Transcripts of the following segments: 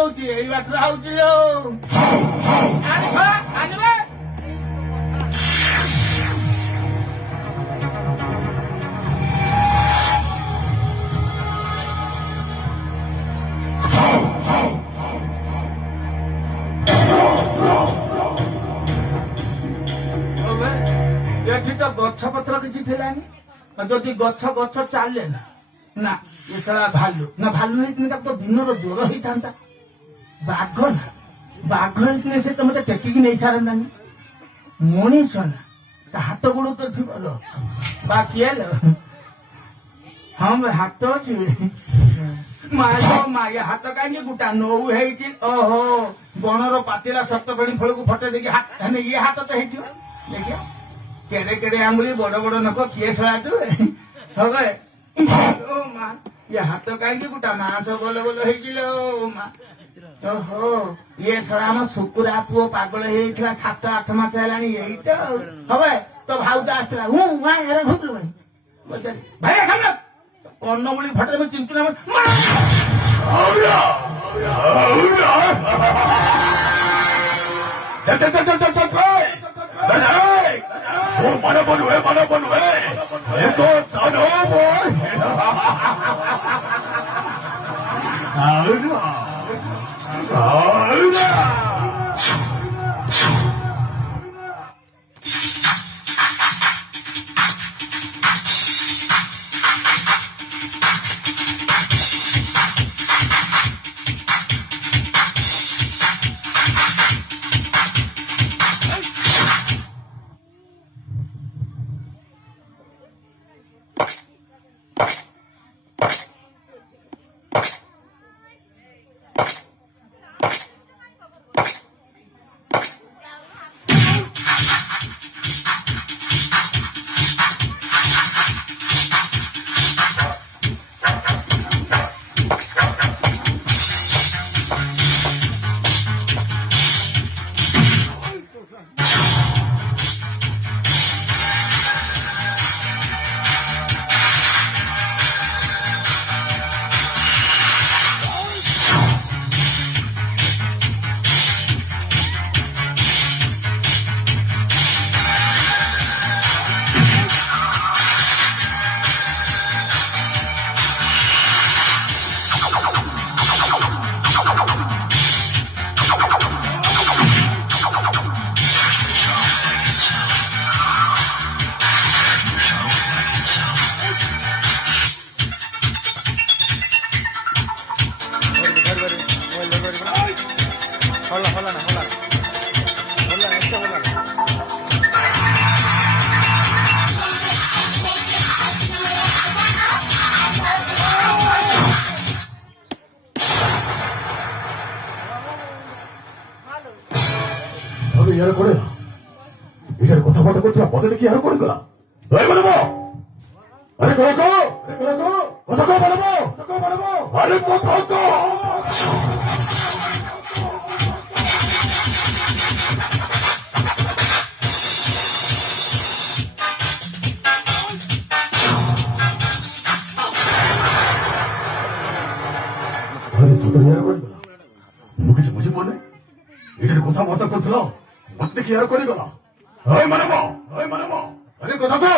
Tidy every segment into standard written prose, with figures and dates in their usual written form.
ଦଉଛି ଏଇ ବାଟରେ ଆଉଛି ଆଣିବେ ଏଠି ତ ଗଛ ପତ୍ର କିଛି ଥିଲାନି ଯଦି ଗଛ ଗଛ ଚାଲେ ନା ଏ ସାରା ଭାଲୁ ନା ଭାଲୁ ହେଇଥିଲେ ତାକୁ ତ ଦିନର ଜ୍ୱର ହେଇଥାନ୍ତା ବାଘ ନା ବାଘ ହେଇଥିଲେ ସେ ତ ମତେ ଟେକିକି ନେଇ ସାରନ୍ତାନି ମଣିଷ ନା ତା ହାତ ଗୋଡ ତ ଥିବ ବା କିଏ ହଁ ହାତ ଅଛି ମା ହାତ କାହିଁକି ଗୋଟା ନଉ ହେଇଛି ଓହୋ ବଣର ପାଚିଲା ସପ୍ତ ଫେଣି ଫଳକୁ ଫଟେଇ ଦେଇକି ଇଏ ହାତ ତ ହେଇଥିବ ଦେଖିଆ କେଡେ କେଡେ ଆଙ୍ଗୁଳି ବଡ ବଡ ନଖ କିଏ ଶଳା ତୁ ହବେ ଓ ମା ଇଏ ହାତ କାହିଁକି ଗୋଟା ମାଂସ ଭଲ ଭଲ ହେଇছিল ମା ଓହୋ ଇଏ ଶଳା ଆମ ଶୁକୁରା ପୁଅ ପାଗଳ ହେଇଯାଇଥିଲା 7-8 ମାସ ହେଲାଣି ଏଇ ତ ହବେ ତ ଭାଉଜ ଆସିଥିଲା ଏରେ ଘୁଟଲୁ ଭାଇ ସାମ୍ନା କର୍ଣ୍ଣମୂଳି ଫଟେଇ ଚିନ୍ତୁ mana bonue itu tano boy यार करे ना इधर কথাবার্তা করতে পদে কি আর করে গলা এই বলবো আরে কথা কো বলবো আরে কথা কো আরে সুতরাং यार করে গলা মুখে বলে এটার কথাবার্তা করছলো মতে কি আর করে গলা ওই মানব আরে কথা কো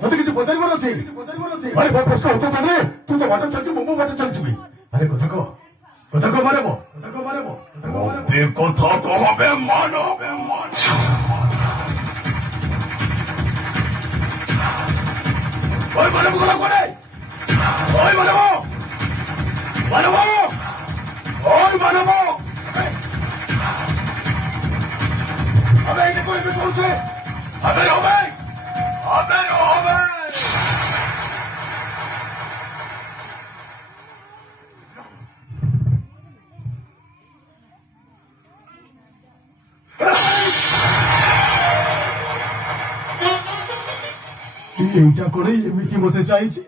তোতে কিছু পচারিবার আছে আরে প্রশ্ন উত্তর দে তুই তো বাটা চাচ্ছি মোমো বাটা চাচ্ছিবি আরে কথা কো মানব তে কথা কো হবে মানব ওই মানব গলা করে ওই মানব ওই মানব अबे ये कोई भी सोचे अबे এইটা করেই এমনি বলতে চাইছি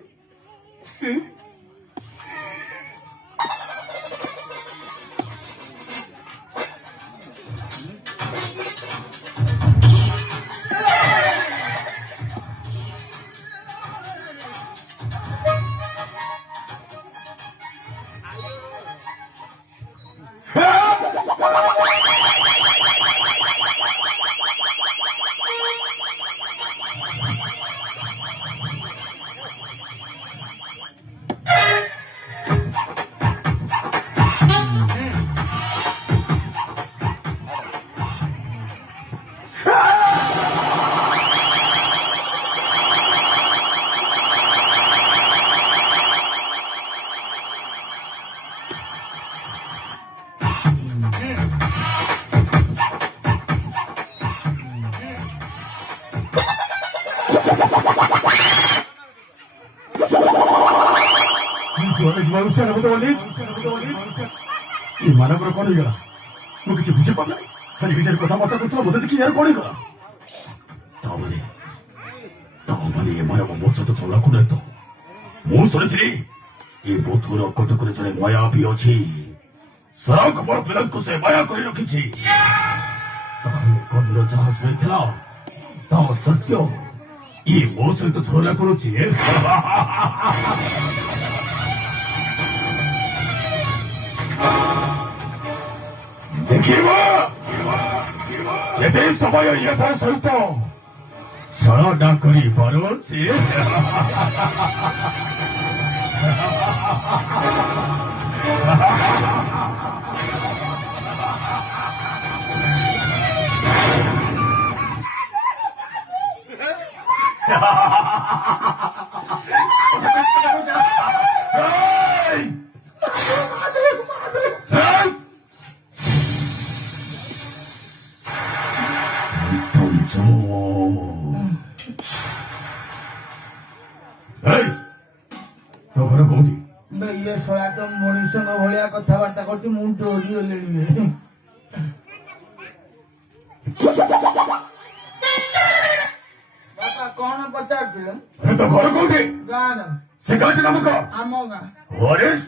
ଯୁଆଡେ ଯିବାକୁ ସିଆଡେ ମତେ ଅନେଇଛି। ଏମାନଙ୍କର କଣ ହେଇଗଲା ମୁଁ କିଛି ବୁଝିପାରୁନାହିଁ। ଖାଲି ଏଇଟାରେ କଥାବାର୍ତ୍ତା କରୁଥିଲା ମତେ ଦେଖି ୟାର କଣ ହେଇଗଲା। ତାମାନେ ଏମାନେ ମୋ ସହିତ ଚଲାକୁ ନାହିଁ ତ? ମୁଁ ଶୁଣିଥିଲି ଏ ବୋଧୁର କଟକରେ ଜଣେ ମାୟାବୀ ଅଛି। ସାରା ଖବର ପିଲାଙ୍କୁ ସେ ମାୟା କରି ରଖିଛି। ତାହେଲେ କର୍ଣ୍ଣ ଯାହା ଶୁଣିଥିଲା ତାହା ସତ୍ୟ। ଇଏ ମୋ ସହିତ ଚଲା କରୁଛି। ଦେଖିବ କେତେ ସମୟ ଇଏ ମୋ ସହିତ ଛଳନା କରିପାରୁଛି। ତୋ ଘର କୋଉଠି? ଇଏ ଶଳା ତ ମଣିଷଙ୍କ ଭଳିଆ କଥାବାର୍ତ୍ତା କରୁଛି। ମୁଁ ଡରି ଗଲିଣି। ବାପା କଣ ପଚାରୁଥିଲ? ତୋ ଘର କୋଉଠି? ଗାଁର। ସେ ଗାଁ ନାମ କଣ? ଆମ ଗାଁ। ହରେଶ